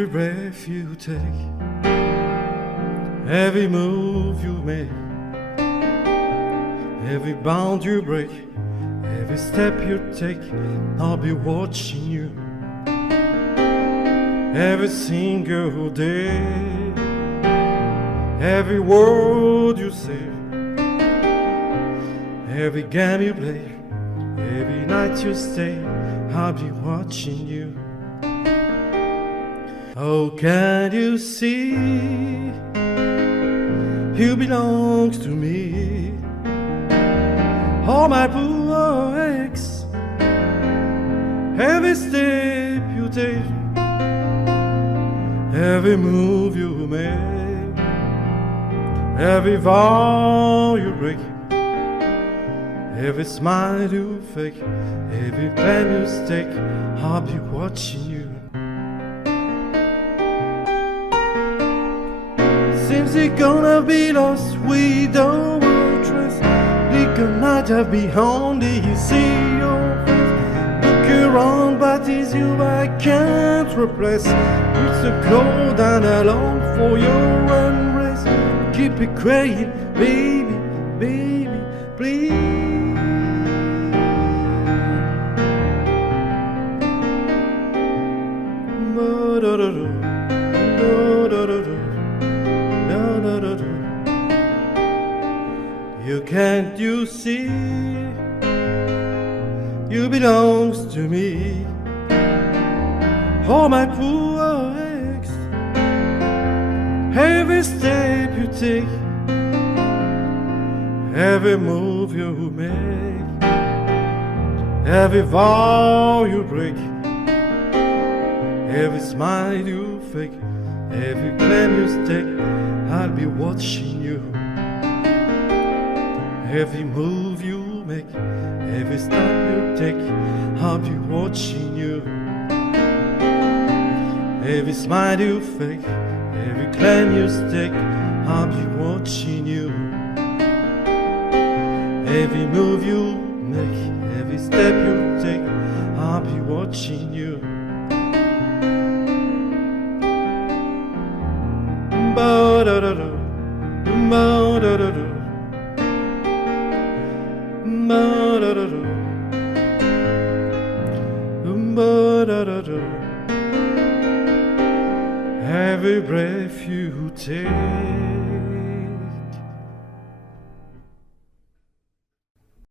Every breath you take, every move you make, every bound you break, every step you take, I'll be watching you. Every single day, every word you say, every game you play, every night you stay, I'll be watching you. Oh, can't you see? You belong to me. All my poor aches, every step you take, every move you make, every vow you break, every smile you fake, every plan you stake, I'll be watching you. Seems it's gonna be lost without a trace. Blink an eye just behind it, you see your face. Look around, but it's you I can't replace. It's a cold and I long for your embrace. Keep it quiet, baby, baby, please. You can't you see? You belongs to me. All my poor aches, every step you take, every move you make, every vow you break, every smile you fake, every plan you stake, I'll be watching you. Every move you make, every step you take, I'll be watching you. Every smile you fake, every claim you stake, I'll be watching you. Every move you make, every step you take, I'll be watching you. Ba-da-da-da, ba-da-da-da, ba-da-da-da, ba-da-da-da. Every breath you take.